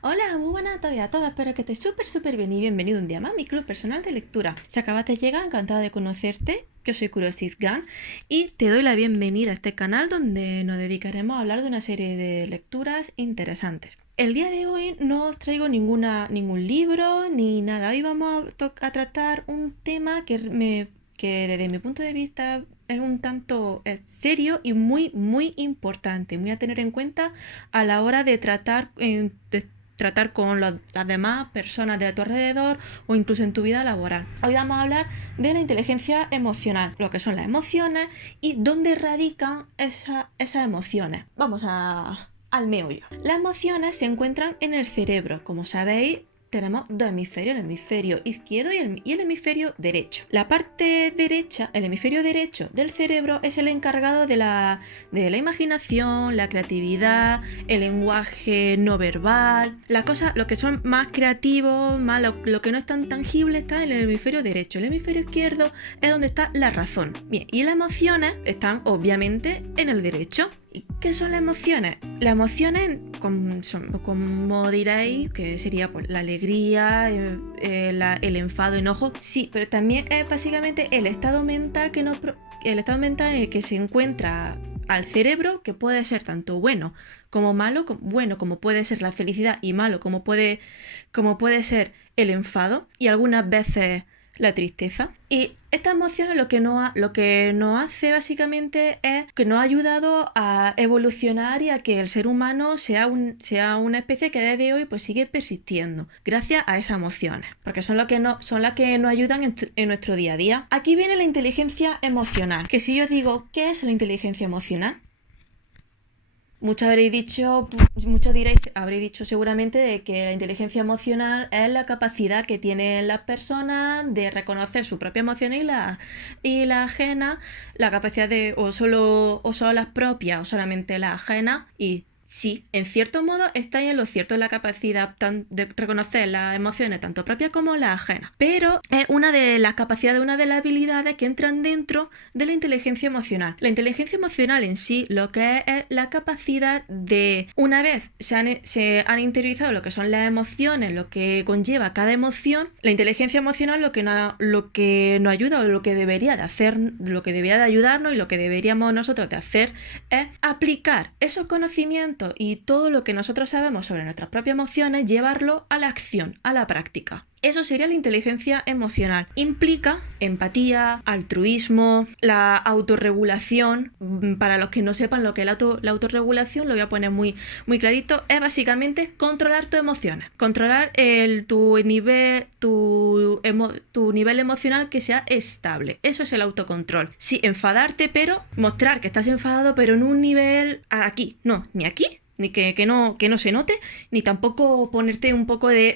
Hola, muy buenas tardes a todos, espero que estés súper bien y bienvenido un día más a mi club personal de lectura. Si acabas de llegar, encantada de conocerte, yo soy Curiosizgan y te doy la bienvenida a este canal donde nos dedicaremos a hablar de una serie de lecturas interesantes. El día de hoy no os traigo ningún libro ni nada, hoy vamos a tratar un tema que desde mi punto de vista es un tanto serio y muy importante, muy a tener en cuenta a la hora de tratar con las demás personas de tu alrededor o incluso en tu vida laboral. Hoy vamos a hablar de la inteligencia emocional, lo que son las emociones y dónde radican esas emociones. Vamos al meollo. Las emociones se encuentran en el cerebro, como sabéis. Tenemos dos hemisferios, el hemisferio izquierdo y el hemisferio derecho. La parte derecha, el hemisferio derecho del cerebro es el encargado de la imaginación, la creatividad, el lenguaje no verbal, lo que son más creativos, más lo que no es tan tangible está en el hemisferio derecho. El hemisferio izquierdo es donde está la razón. Bien, y las emociones están obviamente en el derecho. ¿Qué son las emociones? Las emociones, como diréis, que sería pues, la alegría, el enfado, enojo, sí, pero también es básicamente el estado mental en el que se encuentra al cerebro, que puede ser tanto bueno como malo, como puede ser la felicidad y malo como puede ser el enfado y algunas veces la tristeza. Y esta emoción lo que nos hace básicamente es que nos ha ayudado a evolucionar y a que el ser humano sea una especie que desde hoy pues sigue persistiendo gracias a esas emociones, porque son las que nos ayudan en nuestro día a día. Aquí viene la inteligencia emocional, que si yo digo ¿qué es la inteligencia emocional? Muchos habréis dicho seguramente de que la inteligencia emocional es la capacidad que tienen las personas de reconocer su propia emoción y la ajena, la capacidad de o solo las propias o solamente las ajenas. Y sí, en cierto modo está en lo cierto en la capacidad de reconocer las emociones tanto propias como las ajenas. Pero es una de las capacidades, una de las habilidades que entran dentro de la inteligencia emocional. La inteligencia emocional en sí lo que es la capacidad de, una vez se han interiorizado lo que son las emociones, lo que conlleva cada emoción, la inteligencia emocional lo que nos ayuda o lo que debería de hacer, lo que debería de ayudarnos y lo que deberíamos nosotros de hacer es aplicar esos conocimientos y todo lo que nosotros sabemos sobre nuestras propias emociones, llevarlo a la acción, a la práctica. Eso sería la inteligencia emocional. Implica empatía, altruismo, la autorregulación. Para los que no sepan lo que es la autorregulación, lo voy a poner muy clarito, es básicamente controlar tus emociones. Controlar tu nivel emocional que sea estable. Eso es el autocontrol. Sí, enfadarte, pero mostrar que estás enfadado, pero en un nivel aquí. No, ni aquí, ni que no se note, ni tampoco ponerte un poco de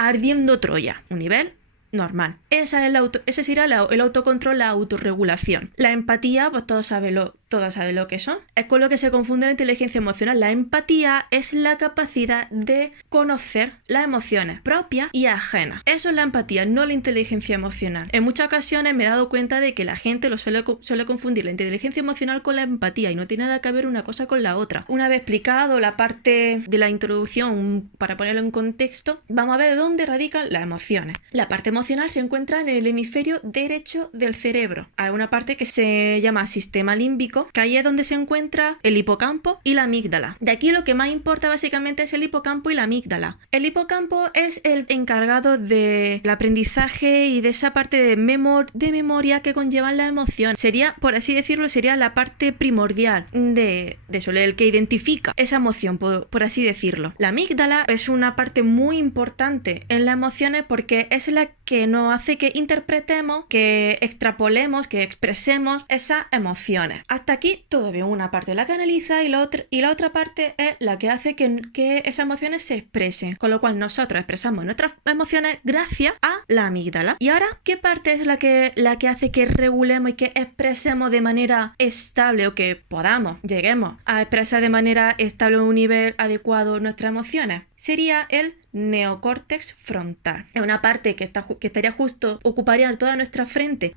ardiendo Troya, un nivel normal. Ese sería el autocontrol, la autorregulación. La empatía, pues todos saben lo que son. Es con lo que se confunde la inteligencia emocional. La empatía es la capacidad de conocer las emociones propias y ajenas. Eso es la empatía, no la inteligencia emocional. En muchas ocasiones me he dado cuenta de que la gente suele confundir la inteligencia emocional con la empatía y no tiene nada que ver una cosa con la otra. Una vez explicado la parte de la introducción, para ponerlo en contexto, vamos a ver dónde radican las emociones. La parte emocional se encuentra en el hemisferio derecho del cerebro. Hay una parte que se llama sistema límbico, que ahí es donde se encuentra el hipocampo y la amígdala. De aquí lo que más importa básicamente es el hipocampo y la amígdala. El hipocampo es el encargado del aprendizaje y de esa parte de memoria que conllevan las emociones. Sería, por así decirlo, sería la parte primordial de eso, el que identifica esa emoción, por así decirlo. La amígdala es una parte muy importante en las emociones porque es la que nos hace que interpretemos, que extrapolemos, que expresemos esas emociones. Hasta aquí todo bien, una parte la que analiza y la otra parte es la que hace que esas emociones se expresen, con lo cual nosotros expresamos nuestras emociones gracias a la amígdala. Y ahora, ¿qué parte es la que hace que regulemos y que expresemos de manera estable o que lleguemos a expresar de manera estable a un nivel adecuado nuestras emociones? Sería el neocórtex frontal. Es una parte que está que estaría justo, ocuparía toda nuestra frente.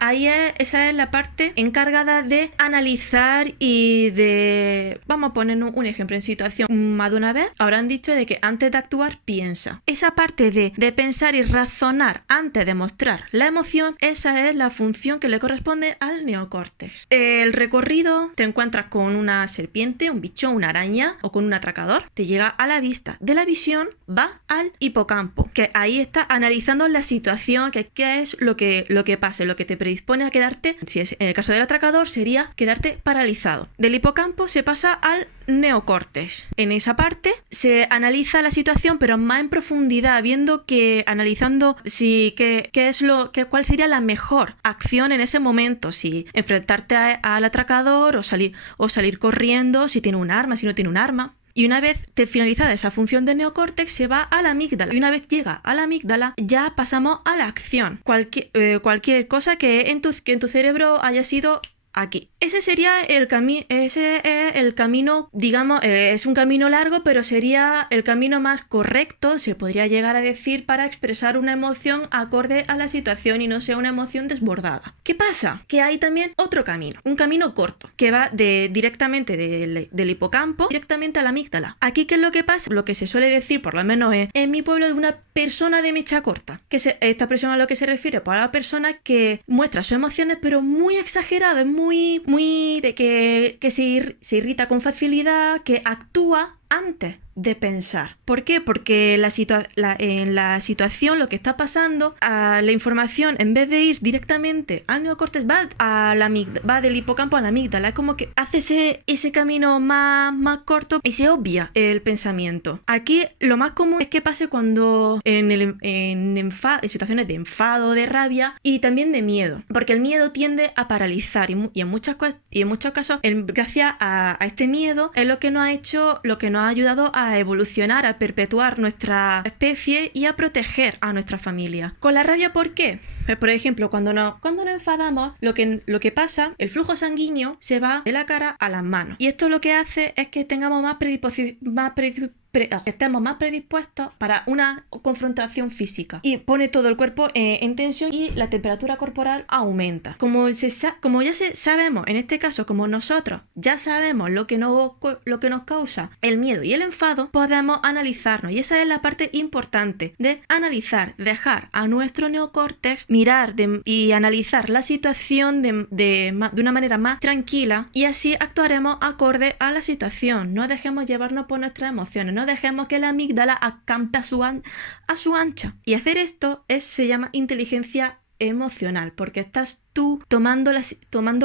Esa es la parte encargada de analizar y de... Vamos a poner un ejemplo. En situación más de una vez habrán dicho de que antes de actuar piensa. Esa parte de pensar y razonar antes de mostrar la emoción, esa es la función que le corresponde al neocórtex. El recorrido, te encuentras con una serpiente, un bicho, una araña o con un atracador, te llega a la vista. De la visión va al hipocampo, que ahí está analizando la situación, qué es lo que pase, lo que te predispone a quedarte, si es en el caso del atracador, sería quedarte paralizado. Del hipocampo se pasa al neocórtex. En esa parte se analiza la situación, pero más en profundidad, analizando cuál sería la mejor acción en ese momento, si enfrentarte al atracador o salir corriendo, si tiene un arma, si no tiene un arma. Y una vez finalizada esa función del neocórtex, se va a la amígdala. Y una vez llega a la amígdala, ya pasamos a la acción. Cualquier cosa que en tu cerebro haya sido aquí. Ese sería el camino, digamos, es un camino largo, pero sería el camino más correcto, se podría llegar a decir, para expresar una emoción acorde a la situación y no sea una emoción desbordada. ¿Qué pasa? Que hay también otro camino, un camino corto, que va directamente del hipocampo directamente a la amígdala. Aquí, ¿qué es lo que pasa? Lo que se suele decir, por lo menos en mi pueblo, de una persona de mecha corta. Esta persona a lo que se refiere, para la persona que muestra sus emociones, pero muy exagerada, muy de que se irrita con facilidad, que actúa antes de pensar. ¿Por qué? Porque en la situación lo que está pasando, la información, en vez de ir directamente al neocórtex, va del hipocampo a la amígdala. Es como que hace ese camino más corto y se obvia el pensamiento. Aquí lo más común es que pase cuando en situaciones de enfado, de rabia y también de miedo, porque el miedo tiende a paralizar y en muchos casos gracias a este miedo es lo que nos ha ayudado a evolucionar, a perpetuar nuestra especie y a proteger a nuestra familia. Con la rabia, ¿por qué? Pues, por ejemplo, cuando nos enfadamos, lo que pasa, el flujo sanguíneo se va de la cara a las manos. Y esto lo que hace es que tengamos estemos más predispuestos para una confrontación física y pone todo el cuerpo en tensión y la temperatura corporal aumenta. Como ya sabemos, en este caso, como nosotros ya sabemos lo que nos causa el miedo y el enfado, podemos analizarnos, y esa es la parte importante de analizar, dejar a nuestro neocórtex mirar y analizar la situación de una manera más tranquila, y así actuaremos acorde a la situación. No dejemos llevarnos por nuestras emociones, no dejemos que la amígdala acampe a su ancha. Y hacer esto se llama inteligencia emocional, porque estás tú tomando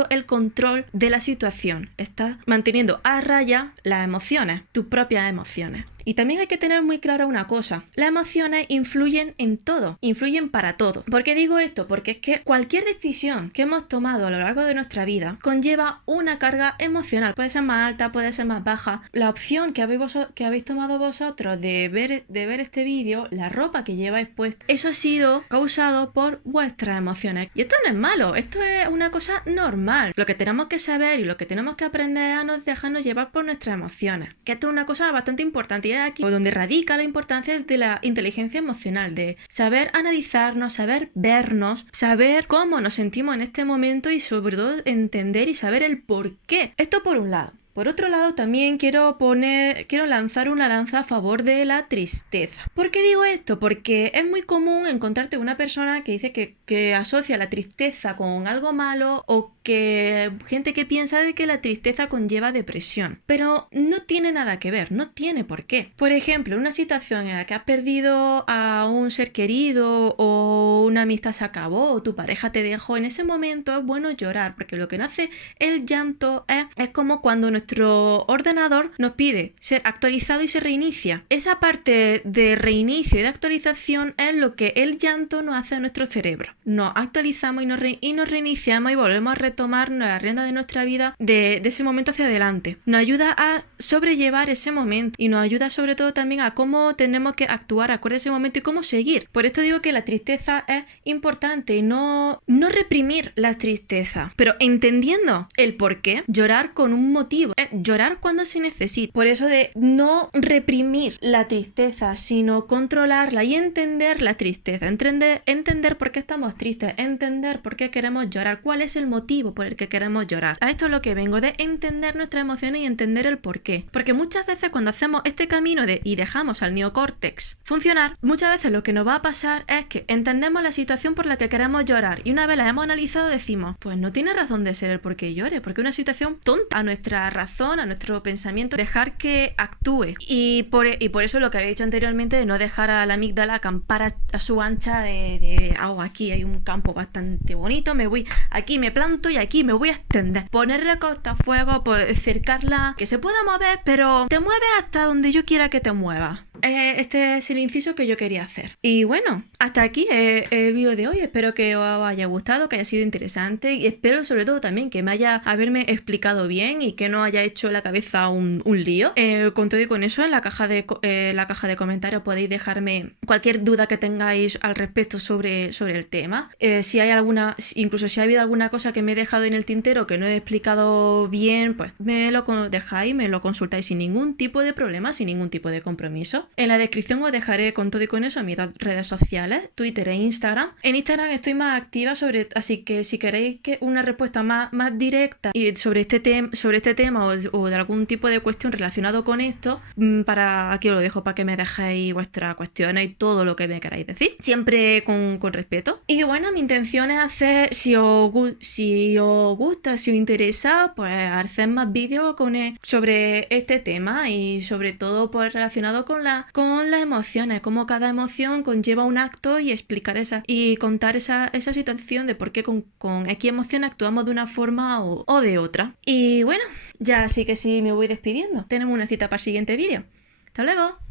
el control de la situación, estás manteniendo a raya las emociones, tus propias emociones. Y también hay que tener muy clara una cosa: las emociones influyen en todo, influyen para todo. ¿Por qué digo esto? Porque es que cualquier decisión que hemos tomado a lo largo de nuestra vida conlleva una carga emocional. Puede ser más alta, puede ser más baja. La opción que habéis tomado vosotros de ver este vídeo, la ropa que lleváis puesta, eso ha sido causado por vuestras emociones. Y esto no es malo, esto es una cosa normal. Lo que tenemos que saber y lo que tenemos que aprender es a no dejarnos llevar por nuestras emociones. Que esto es una cosa bastante importante, y es aquí donde radica la importancia de la inteligencia emocional, de saber analizarnos, saber vernos, saber cómo nos sentimos en este momento y sobre todo entender y saber el por qué. Esto por un lado. Por otro lado, también quiero lanzar una lanza a favor de la tristeza. ¿Por qué digo esto? Porque es muy común encontrarte una persona que dice que asocia la tristeza con algo malo, o gente que piensa de que la tristeza conlleva depresión. Pero no tiene nada que ver, no tiene por qué. Por ejemplo, en una situación en la que has perdido a un ser querido, o una amistad se acabó, o tu pareja te dejó, en ese momento es bueno llorar, porque lo que nos hace el llanto es como cuando nuestro ordenador nos pide ser actualizado y se reinicia. Esa parte de reinicio y de actualización es lo que el llanto nos hace a nuestro cerebro. Nos actualizamos y nos reiniciamos y volvemos a tomar la rienda de nuestra vida de ese momento hacia adelante. Nos ayuda a sobrellevar ese momento y nos ayuda sobre todo también a cómo tenemos que actuar acorde a ese momento y cómo seguir. Por esto digo que la tristeza es importante y no reprimir la tristeza, pero entendiendo el por qué, llorar con un motivo, llorar cuando se necesita. Por eso de no reprimir la tristeza, sino controlarla y entender la tristeza, entender por qué estamos tristes, entender por qué queremos llorar, cuál es el motivo por el que queremos llorar. A esto es lo que vengo, de entender nuestras emociones y entender el por qué. Porque muchas veces cuando hacemos este camino y dejamos al neocórtex funcionar, muchas veces lo que nos va a pasar es que entendemos la situación por la que queremos llorar y una vez la hemos analizado decimos, pues no tiene razón de ser el por qué llore, porque es una situación tonta a nuestra razón, a nuestro pensamiento, dejar que actúe. Y por eso lo que había dicho anteriormente de no dejar a la amígdala acampar a su ancha aquí hay un campo bastante bonito, me voy aquí, me planto y aquí me voy a extender. Ponerle cortafuegos, pues cercarla, que se pueda mover, pero te mueves hasta donde yo quiera que te muevas. Este es el inciso que yo quería hacer. Y bueno, hasta aquí el vídeo de hoy. Espero que os haya gustado, que haya sido interesante y espero sobre todo también que haberme explicado bien y que no haya hecho la cabeza un lío. Con todo y con eso, en la caja de comentarios podéis dejarme cualquier duda que tengáis al respecto sobre el tema. Si hay incluso si ha habido alguna cosa que me he dejado en el tintero que no he explicado bien, pues me lo dejáis, me lo consultáis sin ningún tipo de problema, sin ningún tipo de compromiso. En la descripción os dejaré con todo y con eso mis dos redes sociales, Twitter e Instagram. En Instagram estoy más activa así que si queréis una respuesta más directa y sobre este tema o de algún tipo de cuestión relacionado con esto, aquí os lo dejo para que me dejéis vuestras cuestiones y todo lo que me queráis decir, siempre con respeto. Y bueno, mi intención es hacer, si os gusta, si os interesa, pues hacer más vídeos sobre este tema y sobre todo pues relacionado con las emociones, cómo cada emoción conlleva un acto y explicar y contar esa situación de por qué con X emoción actuamos de una forma o de otra. Y bueno, ya sí que sí me voy despidiendo. Tenemos una cita para el siguiente vídeo. ¡Hasta luego!